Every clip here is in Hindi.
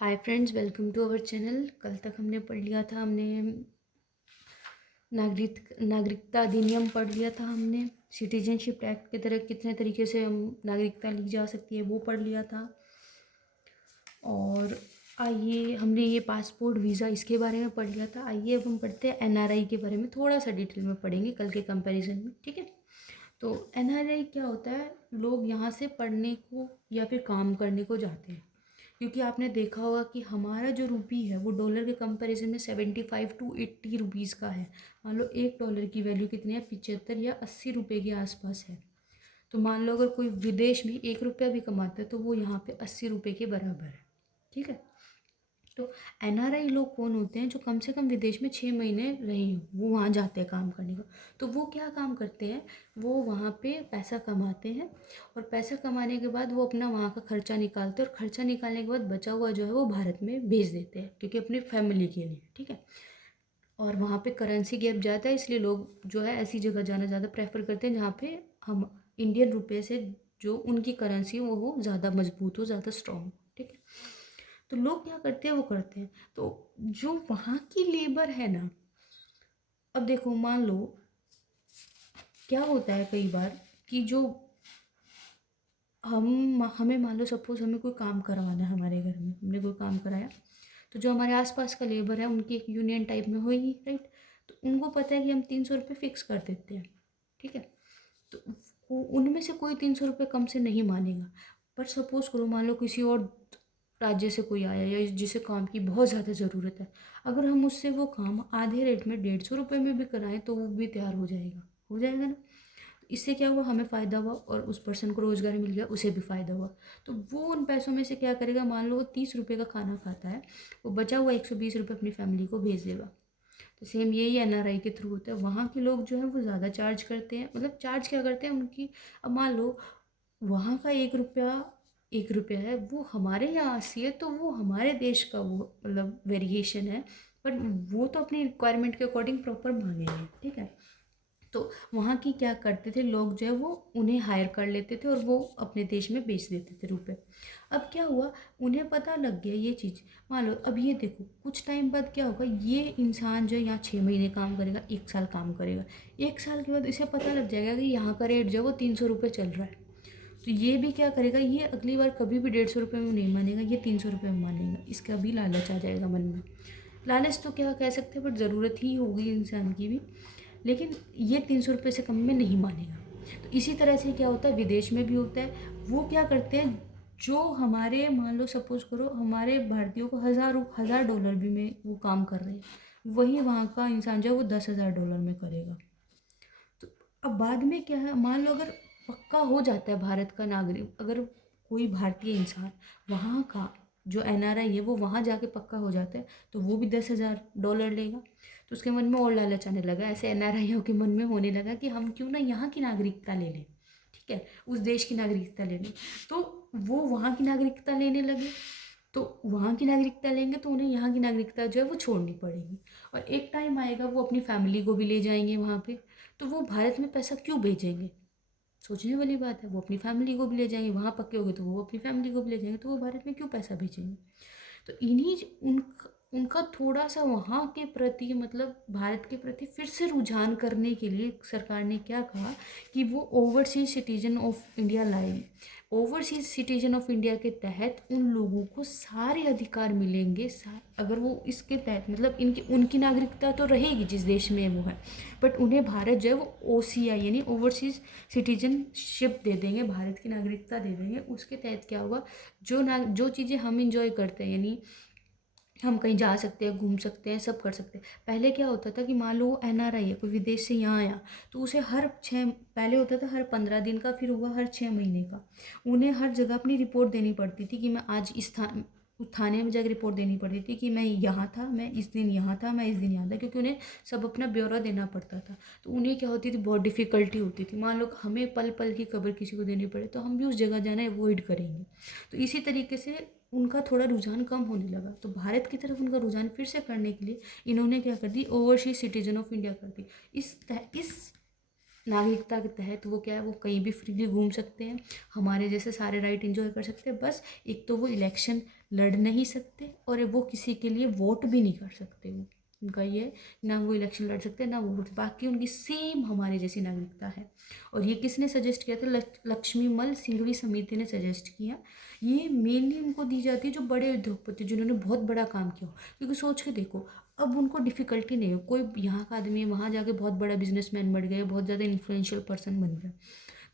Hi friends, welcome to our channel. कल तक हमने पढ़ लिया था, हमने नागरिकता अधिनियम पढ़ लिया था। हमने सिटीजनशिप एक्ट के तहत कितने तरीके से हम नागरिकता ली जा सकती है वो पढ़ लिया था। और आइए, हमने ये पासपोर्ट वीज़ा इसके बारे में पढ़ लिया था। आइए अब हम पढ़ते हैं एनआरआई के बारे में, थोड़ा सा डिटेल में पढ़ेंगे कल के कंपैरिजन में, ठीक है। तो एनआरआई क्या होता है? लोग यहाँ से पढ़ने को या फिर काम करने को जाते हैं, क्योंकि आपने देखा होगा कि हमारा जो रुपी है वो डॉलर के कंपैरिजन में 75 to 80 रुपीज़ का है। मान लो $1 की वैल्यू कितनी है? 75 या 80 रुपये के आसपास है। तो मान लो अगर कोई विदेश में 1 रुपया भी कमाता है तो वो यहाँ पे 80 रुपये के बराबर है, ठीक है। तो एनआरआई लोग कौन होते हैं? जो कम से कम विदेश में 6 महीने रहे हों, वो वहाँ जाते हैं काम करने को। तो वो क्या काम करते हैं? वो वहाँ पे पैसा कमाते हैं, और पैसा कमाने के बाद वो अपना वहाँ का खर्चा निकालते हैं, और खर्चा निकालने के बाद बचा हुआ जो है वो भारत में भेज देते हैं, क्योंकि अपनी फैमिली के लिए, ठीक है। और वहाँ पे करेंसी गैप ज़्यादा है, इसलिए लोग जो है ऐसी जगह जाना ज़्यादा प्रेफर करते हैं जहाँ पे हम इंडियन रुपये से जो उनकी करेंसी वो हो ज़्यादा मजबूत हो, ज़्यादा स्ट्रॉन्ग हो, ठीक है। तो लोग क्या करते हैं? वो करते हैं। तो जो वहाँ की लेबर है ना, अब देखो, मान लो क्या होता है कई बार कि जो हमें मान लो सपोज हमें कोई काम करवाना है, हमारे घर में हमने कोई काम कराया, तो जो हमारे आसपास का लेबर है उनकी एक यूनियन टाइप में होगी, राइट। तो उनको पता है कि हम 300 रुपये फिक्स कर देते हैं, ठीक है। तो उनमें से कोई 300 रुपये कम से नहीं मानेगा। पर सपोज करो, मान लो किसी और राज्य से कोई आया या जिसे काम की बहुत ज़्यादा ज़रूरत है, अगर हम उससे वो काम आधे रेट में 150 रुपये में भी कराएं तो वो भी तैयार हो जाएगा ना। इससे क्या हुआ? हमें फ़ायदा हुआ, और उस पर्सन को रोज़गार मिल गया, उसे भी फ़ायदा हुआ। तो वो उन पैसों में से क्या करेगा? मान लो वो 30 रुपये का खाना खाता है, वो बचा हुआ 120 रुपये अपनी फैमिली को भेज देगा। तो सेम यही एनआरआई के थ्रू होता है। वहाँ के लोग जो है वो ज़्यादा चार्ज करते हैं, मतलब चार्ज क्या करते हैं उनकी, अब मान लो वहाँ का 1 रुपया है, वो हमारे यहाँ 80 है, तो वो हमारे देश का वो मतलब वेरिएशन है। बट वो तो अपनी रिक्वायरमेंट के अकॉर्डिंग प्रॉपर मांगेंगे, ठीक है। तो वहाँ की क्या करते थे लोग जो है वो उन्हें हायर कर लेते थे, और वो अपने देश में बेच देते थे रुपए। अब क्या हुआ? उन्हें पता लग गया ये चीज़। मान लो अब ये देखो, कुछ टाइम बाद क्या होगा? ये इंसान जो है यहाँ 6 महीने काम करेगा, 1 साल काम करेगा, 1 साल के बाद इसे पता लग जाएगा कि यहाँ का रेट जो है वो 300 रुपये चल रहा है। तो ये भी क्या करेगा? ये अगली बार कभी भी 150 रुपये में नहीं मानेगा, ये 300 रुपये में मानेगा। इसका भी लालच आ जाएगा मन में। लालच तो क्या कह सकते हैं, बट ज़रूरत ही होगी इंसान की भी। लेकिन ये 300 रुपये से कम में नहीं मानेगा। तो इसी तरह से क्या होता है? विदेश में भी होता है। वो क्या करते हैं? जो हमारे, मान लो सपोज करो, हमारे भारतीयों को हज़ार डॉलर भी में वो काम कर रहे हैं, वही वहाँ का इंसान जो है वो 10,000 डॉलर में करेगा। तो अब बाद में क्या है? मान लो अगर पक्का हो जाता है भारत का नागरिक, अगर कोई भारतीय इंसान वहाँ का जो एनआरआई है वो वहाँ जाके पक्का हो जाता है, तो वो भी 10,000 डॉलर लेगा। तो उसके मन में और लालच आने लगा, ऐसे एनआरआईओं के मन में होने लगा कि हम क्यों ना यहाँ की नागरिकता ले लें, ठीक है, उस देश की नागरिकता ले लें। तो वो वहाँ की नागरिकता लेने लगे। तो वहाँ की नागरिकता लेंगे तो उन्हें यहाँ की नागरिकता जो है वो छोड़नी पड़ेगी, और एक टाइम आएगा वो अपनी फैमिली को भी ले जाएंगे वहाँ पे। तो वो भारत में पैसा क्यों भेजेंगे? सोचने वाली बात है। वो अपनी फैमिली को भी ले जाएंगे, वहाँ पक्के हो गए तो वो अपनी फैमिली को भी ले जाएंगे, तो वो भारत में क्यों पैसा भेजेंगे? तो उनका थोड़ा सा वहाँ के प्रति, मतलब भारत के प्रति फिर से रुझान करने के लिए सरकार ने क्या कहा कि वो ओवरसीज सिटीजन ऑफ इंडिया लाए। ओवरसीज सिटीजन ऑफ इंडिया के तहत उन लोगों को सारे अधिकार मिलेंगे, अगर वो इसके तहत, मतलब इनकी उनकी नागरिकता तो रहेगी जिस देश में वो है, बट उन्हें भारत जो है वो ओसीआई यानी ओवरसीज सिटीजनशिप दे देंगे, भारत की नागरिकता दे देंगे। उसके तहत क्या होगा? जो चीज़ें हम इंजॉय करते हैं, यानी हम कहीं जा सकते हैं, घूम सकते हैं, सब कर सकते हैं। पहले क्या होता था कि मान लो एनआरआई है, कोई विदेश से यहाँ आया, तो उसे पहले होता था हर 15 दिन का, फिर हुआ हर 6 महीने का। उन्हें हर जगह अपनी रिपोर्ट देनी पड़ती थी कि मैं आज इस थाने में जाकर रिपोर्ट देनी पड़ती थी कि मैं यहाँ था, मैं इस दिन यहाँ था, मैं इस दिन यहाँ था, क्योंकि उन्हें सब अपना ब्यौरा देना पड़ता था। तो उन्हें क्या होती थी? बहुत डिफ़िकल्टी होती थी। मान लो हमें पल पल की खबर किसी को देनी पड़े, तो हम भी उस जगह जाना अवॉइड करेंगे। तो इसी तरीके से उनका थोड़ा रुझान कम होने लगा, तो भारत की तरफ उनका रुझान फिर से करने के लिए इन्होंने क्या कर दी? ओवरसीज सिटीजन ऑफ इंडिया कर दी। इस नागरिकता के तहत वो क्या है? वो कहीं भी फ्रीली घूम सकते हैं, हमारे जैसे सारे राइट एंजॉय कर सकते हैं। बस एक तो वो इलेक्शन लड़ नहीं सकते और वो किसी के लिए वोट भी नहीं कर सकते। वो उनका ये है, ना वो इलेक्शन लड़ सकते हैं ना वो वोट, बाकी उनकी सेम हमारे जैसी नागरिकता है। और ये किसने सजेस्ट किया था? लक्ष्मीमल सिंघवी समिति ने सजेस्ट किया। ये मेनली उनको दी जाती है जो बड़े उद्योगपति, जिन्होंने बहुत बड़ा काम किया हो। क्योंकि सोच के देखो, अब उनको डिफ़िकल्टी नहीं हो, कोई यहाँ का आदमी है वहाँ जाके बहुत बड़ा बिजनेसमैन बन गया, बहुत ज़्यादा इन्फ्लुएंशियल पर्सन बन गया,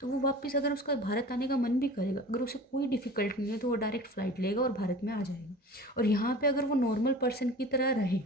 तो वो वापस अगर उसका भारत आने का मन भी करेगा, अगर उसे कोई डिफ़िकल्ट नहीं है तो वो डायरेक्ट फ़्लाइट लेगा और भारत में आ जाएगा। और यहाँ पे अगर वो नॉर्मल पर्सन की तरह रहे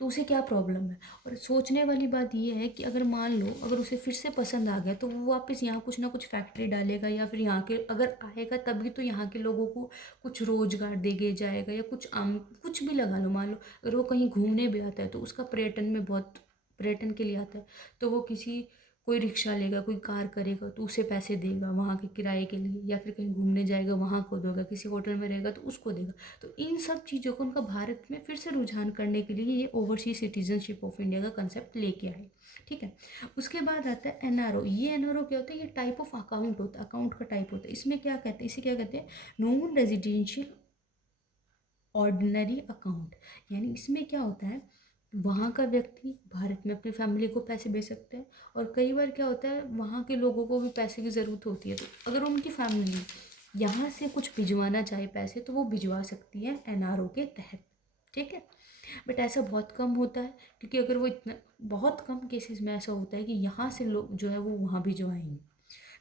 तो उसे क्या प्रॉब्लम है? और सोचने वाली बात ये है कि अगर मान लो अगर उसे फिर से पसंद आ गया तो वो वापस यहाँ कुछ ना कुछ फैक्ट्री डालेगा, या फिर यहाँ के अगर आएगा तभी तो यहाँ के लोगों को कुछ रोजगार देके जाएगा, या कुछ आम कुछ भी लगा लो। मान लो अगर वो कहीं घूमने भी आता है तो उसका पर्यटन में बहुत, पर्यटन के लिए आता है तो वो किसी कोई रिक्शा लेगा, कोई कार करेगा तो उसे पैसे देगा वहाँ के किराए के लिए, या फिर कहीं घूमने जाएगा वहाँ को देगा, किसी होटल में रहेगा तो उसको देगा। तो इन सब चीज़ों को उनका भारत में फिर से रुझान करने के लिए ये ओवरसीज सिटीजनशिप ऑफ इंडिया का कंसेप्ट लेके आए। ठीक है। उसके बाद आता है एनआरओ। ये एनआरओ क्या होता है? ये टाइप ऑफ अकाउंट होता है, अकाउंट का टाइप होता है। इसमें क्या कहते हैं? इसे क्या कहते हैं? Non residential ordinary account. यानी इसमें क्या होता है, वहाँ का व्यक्ति भारत में अपनी फैमिली को पैसे भेज सकते हैं, और कई बार क्या होता है वहाँ के लोगों को भी पैसे की ज़रूरत होती है, तो अगर उनकी फैमिली यहाँ से कुछ भिजवाना चाहे पैसे तो वो भिजवा सकती है एनआरओ के तहत। ठीक है। बट ऐसा बहुत कम होता है, क्योंकि अगर वो इतना, बहुत कम केसेस में ऐसा होता है कि यहाँ से लोग जो है वो वहाँ भिजवाएंगे,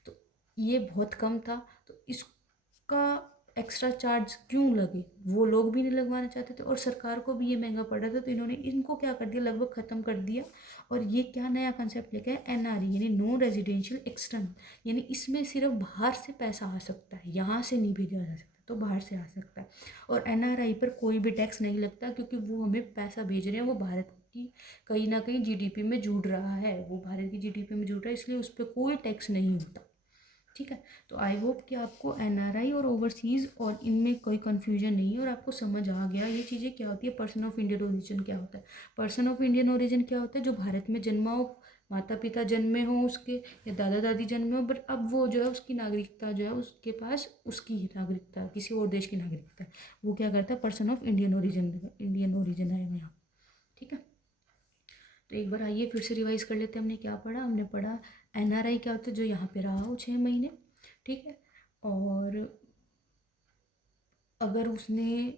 तो ये बहुत कम था। तो इसका एक्स्ट्रा चार्ज क्यों लगे? वो लोग भी नहीं लगवाना चाहते थे और सरकार को भी ये महंगा पड़ रहा था, तो इन्होंने इनको क्या कर दिया, लगभग ख़त्म कर दिया। और ये क्या नया कंसेप्ट लेके आए? एनआरई, यानी नो रेजिडेंशियल एक्सटर्न। यानी इसमें सिर्फ बाहर से पैसा आ सकता है, यहाँ से नहीं भेजा जा सकता, तो बाहर से आ सकता है। और एनआरआई पर कोई भी टैक्स नहीं लगता, क्योंकि वो हमें पैसा भेज रहे हैं, वो भारत की कहीं ना कहीं जीडीपी में जुड़ रहा है, वो भारत की जीडीपी में जुड़ रहा है, इसलिए उस पर कोई टैक्स नहीं होता। ठीक है। तो आई होप कि आपको एनआरआई और ओवरसीज़ और इनमें कोई कन्फ्यूजन नहीं है और आपको समझ आ गया ये चीज़ें क्या होती है। पर्सन ऑफ इंडियन ओरिजिन क्या होता है? पर्सन ऑफ इंडियन ओरिजिन क्या होता है? जो भारत में जन्मा हो, माता पिता जन्मे हो उसके, या दादा दादी जन्मे हो, बट अब वो जो है उसकी नागरिकता जो है उसके पास उसकी ही नागरिकता, किसी और देश की नागरिकता है, वो क्या करता है? Person of Indian origin, Indian origin आएगा यहाँ। ठीक है। तो एक बार आइए फिर से रिवाइज कर लेते हैं। हमने क्या पढ़ा? हमने पढ़ा एनआरआई क्या होता है, जो यहाँ पे रहा हो 6 महीने। ठीक है। और अगर उसने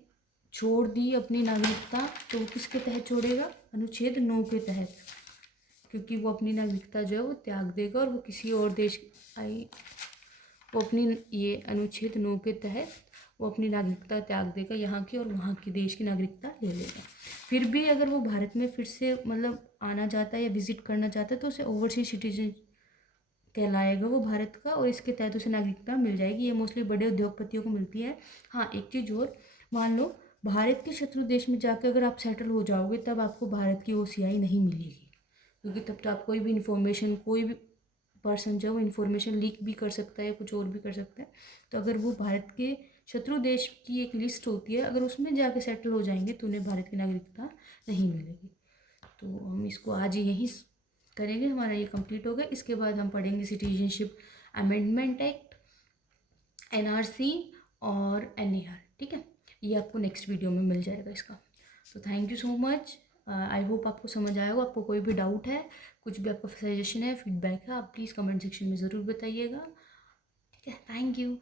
छोड़ दी अपनी नागरिकता तो वो किसके तहत छोड़ेगा? अनुच्छेद 9 के तहत, क्योंकि वो अपनी नागरिकता जो है वो त्याग देगा और वो किसी और देश आई, वो अपनी, ये अनुच्छेद 9 के तहत वो अपनी नागरिकता त्याग देगा यहाँ की, और वहाँ की देश की नागरिकता ले लेगा। फिर भी अगर वो भारत में फिर से मतलब आना चाहता है या विजिट करना चाहता है तो उसे ओवरसीज सिटीजन कहलाएगा वो भारत का, और इसके तहत उसे नागरिकता मिल जाएगी। ये मोस्टली बड़े उद्योगपतियों को मिलती है। हाँ, एक चीज़ और, मान लो भारत के शत्रु देश में जाकर अगर आप सेटल हो जाओगे तब आपको भारत की ओसीआई नहीं मिलेगी, क्योंकि तब तो आप कोई भी इन्फॉर्मेशन, कोई भी पर्सन जो है वो इन्फॉर्मेशन लीक भी कर सकता है, कुछ और भी कर सकता है। तो अगर वो भारत के शत्रु देश की एक लिस्ट होती है, अगर उसमें जाके सेटल हो जाएंगे तो उन्हें भारत की नागरिकता नहीं मिलेगी। तो हम इसको आज यहीं करेंगे, हमारा ये कंप्लीट हो गया। इसके बाद हम पढ़ेंगे सिटीजनशिप अमेंडमेंट एक्ट, एनआरसी और एनएआर। ठीक है। ये आपको नेक्स्ट वीडियो में मिल जाएगा इसका। तो thank you so much. I hope आपको समझ आया होगा। आपको कोई भी डाउट है, कुछ भी आपका सजेशन है, फीडबैक है, आप प्लीज़ कमेंट सेक्शन में ज़रूर बताइएगा। ठीक है। Thank you.